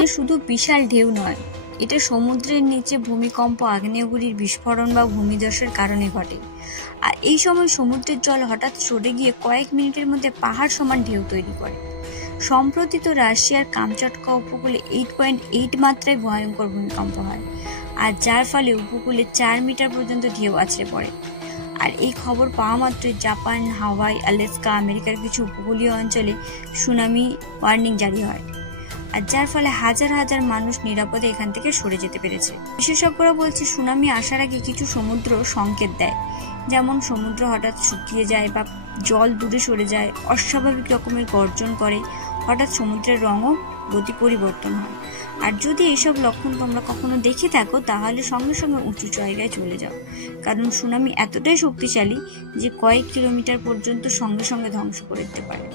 মানে শুধু বিশাল ঢেউ নয়, এটা সমুদ্রের নিচে ভূমিকম্প, আগ্নেয়গিরির বিস্ফোরণ বা ভূমিধসের কারণে ঘটে। আর এই সময় সমুদ্রের জল হঠাৎ সরে গিয়ে কয়েক মিনিটের মধ্যে পাহাড় সমান ঢেউ তৈরি করে। সম্প্রতি তো রাশিয়ার কামচাটকা উপকূলে 8.8 মাত্রায় ভয়ঙ্কর ভূমিকম্প হয়, আর যার ফলে উপকূলে 4 মিটার পর্যন্ত ঢেউ আছড়ে পড়ে। আর এই খবর পাওয়া মাত্রই জাপান, হাওয়াই, আলাস্কা, আমেরিকার কিছু উপকূলীয় অঞ্চলে সুনামি ওয়ার্নিং জারি হয়, আর যার ফলে হাজার হাজার মানুষ নিরাপদে এখান থেকে সরে যেতে পেরেছে। বিশেষজ্ঞরা বলছে সুনামি আসার আগে কিছু সমুদ্র সংকেত দেয়, যেমন সমুদ্র হঠাৎ শুকিয়ে যায় বা জল দূরে সরে যায়, অস্বাভাবিক রকমের গর্জন করে, হঠাৎ সমুদ্রের রঙও গতি পরিবর্তন হয়। আর যদি এসব লক্ষণ তোমরা কখনো দেখে থাকো তাহলে সঙ্গে সঙ্গে উঁচু জায়গায় চলে যাও, কারণ সুনামি এতটাই শক্তিশালী যে কয়েক কিলোমিটার পর্যন্ত সঙ্গে সঙ্গে ধ্বংস করে দিতে পারে।